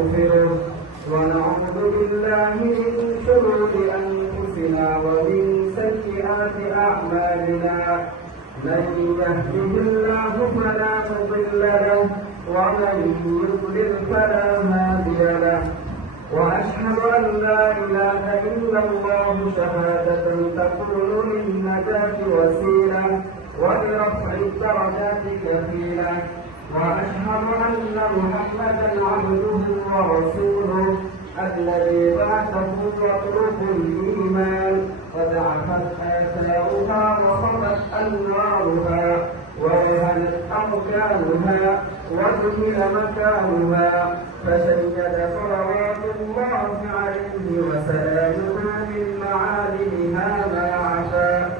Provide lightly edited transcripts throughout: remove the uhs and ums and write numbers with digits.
ونستغفره ونعوذ بالله من شرور أنفسنا ومن سيئات أعمالنا من يهده الله فلا مضل له ومن يضلل فلا هادي له وأشهد أن لا إله إلا الله شهادة تكون للنجاة وسيلة ولرفع الدرجات كفيلة وأشهد أن محمدا عبده ورسوله الذي بعثه يطلب الإيمان وضعفت آثارها وخفت أنوارها ووهنت أركانها وذهل مكانها فشيد صلوات الله عليه وسلامه من معالمها ما عفا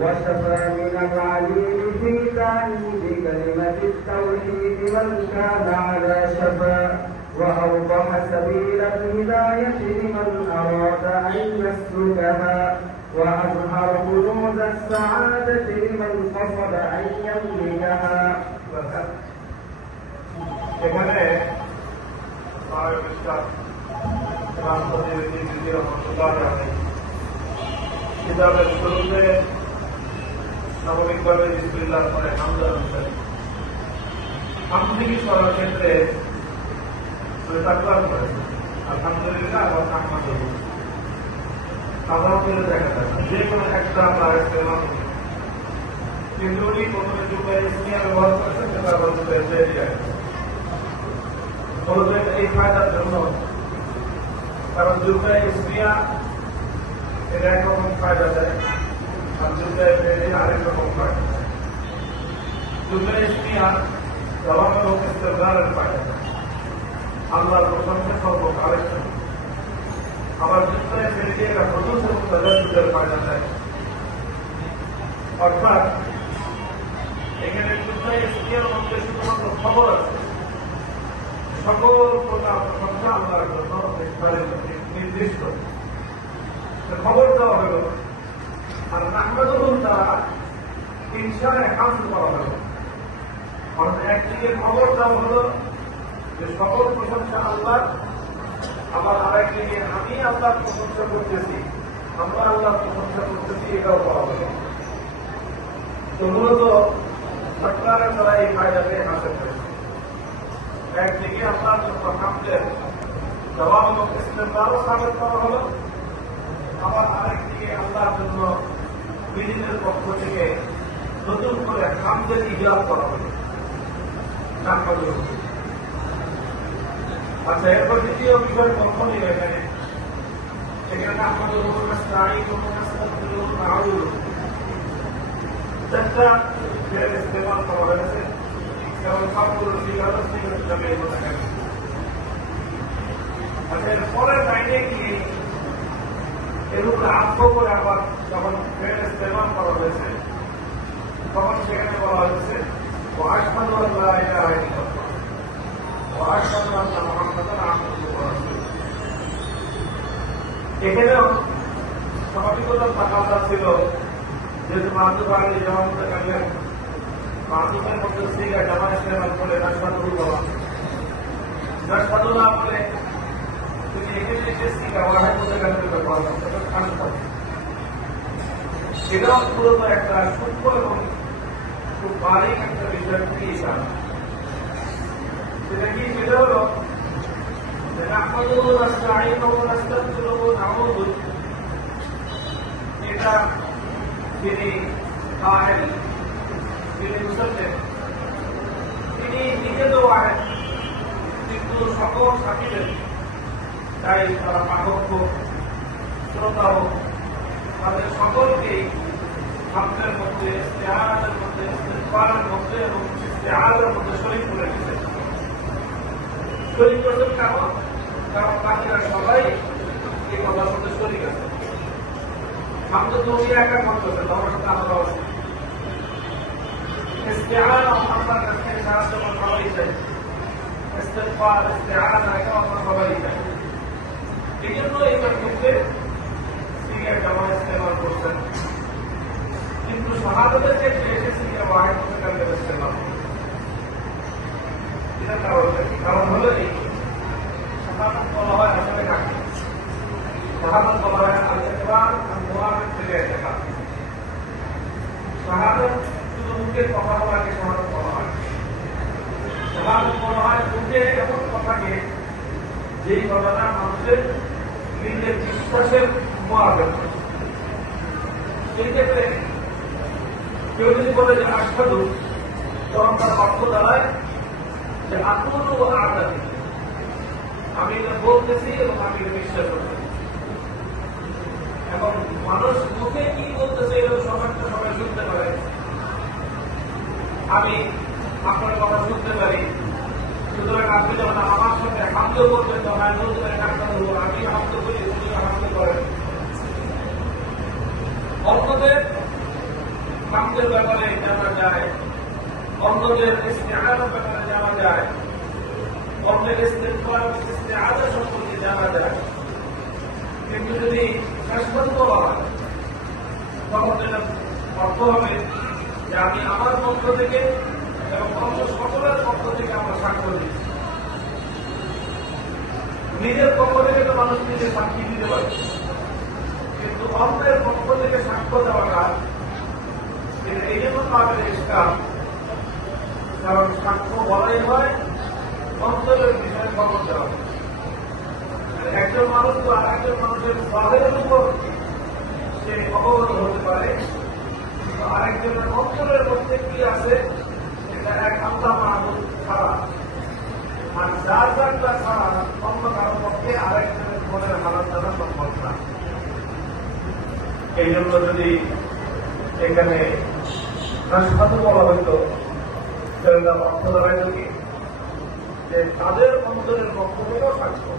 وشفى من العليل في تأييد كلمة التوحيد من كان على شفا وأوضح سبيل الهداية لمن أراد أن يسلكها وأظهر كنوز السعادة لمن قصد أن يملكها. এখানে কিতাবের শুরুতে স্বাভাবিকভাবে বিসমিল্লাহ পরে হামদা অনুসারে হামদিকে করার ক্ষেত্রে তাকবীর করে আলহামদুলিল্লাহ এবং আহমাদুল্লাহ আল্লাহ করে দেখা যায় যে কোনো একটা আমরা ইস্তেমাল করি কিন্তু উনি প্রথমে যুগে ইসমিয়া ব্যবহার করছেন সেটা বলতে বলবেন এই ফায়দার জন্য কারণ যুগে ইসমিয়া এটা একরকম ফায়দা দেয় আর যুগে আরেক রকম ফায়দা যুগে ইসমিয়া জবাব এবং ইস্তেমরারের ফায়দা দেয় আল্লাহর প্রশংসা সর্বকালের জন্য আবার যুগে ফেরিকে একটা প্রদূষ এবং তাদের ফায়দা দেয় অর্থাৎ এখানে যুগে ইসমিয়ার মধ্যে শুধুমাত্র খবর আছে সকল প্রকার প্রশংসা আল্লাহর জন্য নির্দিষ্ট খবর দেওয়া হল আর নাহমাদুল দ্বারা ইনশায়ে হামদ করা হল অর্থাৎ একদিকে খবর দেওয়া হল যে সকল প্রশংসা আল্লাহ আবার আরেকদিকে আমি আল্লাহর প্রশংসা করতেছি আমরা আল্লাহর প্রশংসা করতেছি এটাও করা হল তো মূলত সরকারের দ্বারা এই ফায়দাকে হাসিল হয়েছে একদিকে আল্লাহর জন্য হামদের জবাব এবং ইস্তেমরারও সাবেত করা হল আবার আরেকদিকে আল্লাহর জন্য নিজেদের পক্ষ থেকে নতুন করে হামদের ইজাদ করা হল। আচ্ছা এরপর দ্বিতীয় বিষয় কখনই এখানে সেখানে আমাদের চারটা ফের ইস্তেমাল করা হয়েছে যেমন সবগুলো আচ্ছা এর পরের লাইনে গিয়ে এর উপরে আত্ম করে আবার যখন ফের ইস্তেমাল করা হয়েছে তখন সেখানে বলা হয়েছে وأشهد أن لا إله إلا الله وأشهد أن محمدا عبده ورسوله এখানেও স্বাভাবিকতার তাকাদা ছিল যেহেতু মাহদুব আলী জামাত কালের মাহদুবের মধ্যে সিগা জামা ইসলাম বলে নাশাদুল্লাহ বলে তিনি এখানে এসে সিগা ওয়াহাদ মধ্যে কালের ব্যবহার করতে এটাও মূলত একটা সূক্ষ্ম এবং খুব বারিক একটা বিষয় খুবই ইসান সেটা কি সেটা হলো এটা যিনি যিনি মুসলমান তিনি নিজে তো আহেন কিন্তু সকল সাথীদের তাই তারা পাঠক হোক শ্রোতা হোক তাদের সকলকেই হামদের মধ্যে ইস্তেআনের মধ্যে ইস্তিগফারের মধ্যে এবং ইস্তেআনের মধ্যে শরীক করে দিতেন শরীক করতেন কারণ বাকিরা সবাই এই কথার মধ্যে শরীক আছে হামদ তো উনি একা করতেছেন তার সাথে আমরাও ইস্তেআন আপনার কাছে সাহায্য সবাই চাই ইস্তিগফার ইস্তেআন একা আমরা সবাই চাই এই জন্য এইটার মধ্যে সিগারেট জামা ইস্তেমাল করছেন কিন্তু শাহাদাতের ক্ষেত্রে এসেছে যে ওয়াহিদ মুতাকাল্লিম ইস্তেমাল এটা কারণ হলো এই থাকে যেই ঘটনা মানুষের নিজের বিশ্বাসের মোয়াবেক। সেই ক্ষেত্রে কেউ যদি বলে যে আশহাদু, তখন তার অর্থ দাঁড়ায় যে আকুলু ও আ'তাকিদ, আমি এটা বলতেছি এবং আমি এটা বিশ্বাস করতেছি। এবং মানুষ মুখে কি বলতেছে এগুলো সবাই শুনতে পারে। আমি আপনার কথা শুনতে পারি, সুতরাং আপনি যখন আমার সাথে হামদ করবেন তখন আমি বলতে পারি ডাক্তার হবো, আমি হামদ করি, উনি হামদ করেন। অন্যদের হামদের ব্যাপারে জানা যায়, অন্যদের ইস্তিআনার ব্যাপারে জানা যায়, অন্যের ইস্তিগফার ইস্তিআনা সম্পর্কে জানা যায়। কিন্তু যদি আশহাদু বলা হয় তখন এটা অর্থ হবে যে আমি আমার পক্ষ থেকে এবং অন্য সকলের পক্ষ থেকে আমরা সাক্ষ্য দিচ্ছি। নিজের পক্ষ থেকে তো মানুষ নিজে সাক্ষী দিতে পারে, কিন্তু অন্যের পক্ষ থেকে সাক্ষ্য দেওয়াটা এই জন্য পাবেন ইসলাম, কারণ সাক্ষ্য বলাই হয় অন্তরের বিষয়ে খবর দেওয়া। একজন মানুষ তো আর একজন মানুষের বাহের উপর সে অবগত হতে পারে, কিন্তু আরেকজনের অন্তরের মধ্যে কি আছে এটা এক আল্লাহ মাহবুব ছাড়া, আর যার যারটা ছাড়া অন্য কারোর পক্ষে আরেকজনের মনের হালাত জানা সম্ভব না। এই জন্য যদি এখানে আশহাদু বলা হইত সেটা অর্থ দাঁড়ায় কি যে তাদের অন্তরের পক্ষ থেকেও সাক্ষ্য,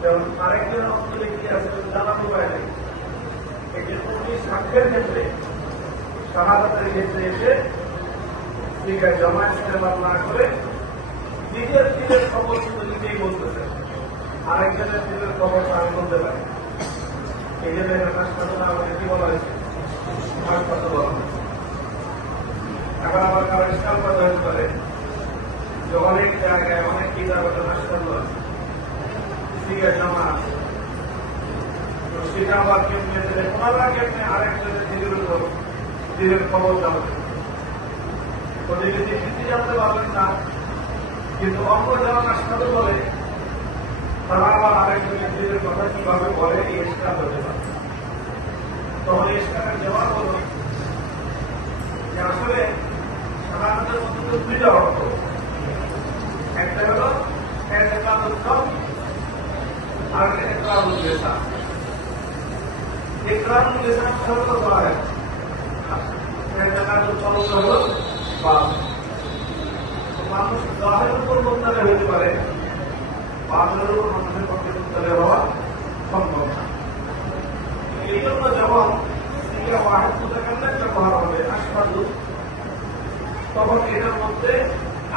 যেমন আরেকজনের অন্তরে কি আছে জানাতে পারে। এই জন্য উনি সাক্ষ্যের ক্ষেত্রে, শাহাদাতের ক্ষেত্রে এসে নিজের জামায়াত ইসলাম না করে নিজের দিনের খবর শুধু নিজেই বলতেছে, আরেকজনের দিনের খবর আমি বলতে পারি। এই জন্য আশহাদু না বলে কি বলা হয়েছে? আশহাদু বলা হয়েছে। এখন আবার কারো ইসলাম কথা হতে পারে যে অনেক জায়গায় অনেক কিতাবের আশহাদু আছে, সিগারেট জামা আছে, তো সেটা আবার কেমনে দিলে ওনারা কেমনে আরেকজনের দিনের উপর দিনের খবর জানবে? ওদেরকে দিল্লিতে জানতে পারবেন না, কিন্তু অন্য যারা আশহাদু বলে তারা আবার আরেকজনের দিনের কথা কিভাবে বলে এই ইসলাম হতে পারে। তখন এই ইসলামের জবাব হল যে আসলে শাহাদাতের মধ্যে দুইটা অর্থ, একটা হল ইকরারুল কলব আর ইকরারুল লিসান। ইকরারুল লিসান হল জাহের, ইকরারুল কলব হল বাতিন। মানুষ জাহের উপর মুত্তালি হতে পারে, বাতিনের উপর মানুষের পক্ষে মুত্তালি হওয়া সম্ভব না। এই জন্য যখন সিগা ওয়াহিদ মুতাকাল্লিম ব্যবহার হবে আশহাদু, তখন এটার মধ্যে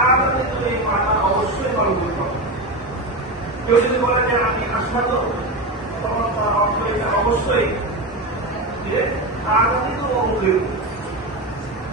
আ'তাকিদ এই মানা অবশ্যই মালুম হবে। কেউ যদি বলে যে আমি আশহাদু, তখন তার অর্থ এটা অবশ্যই যে আ'তাকিদ ও উযির,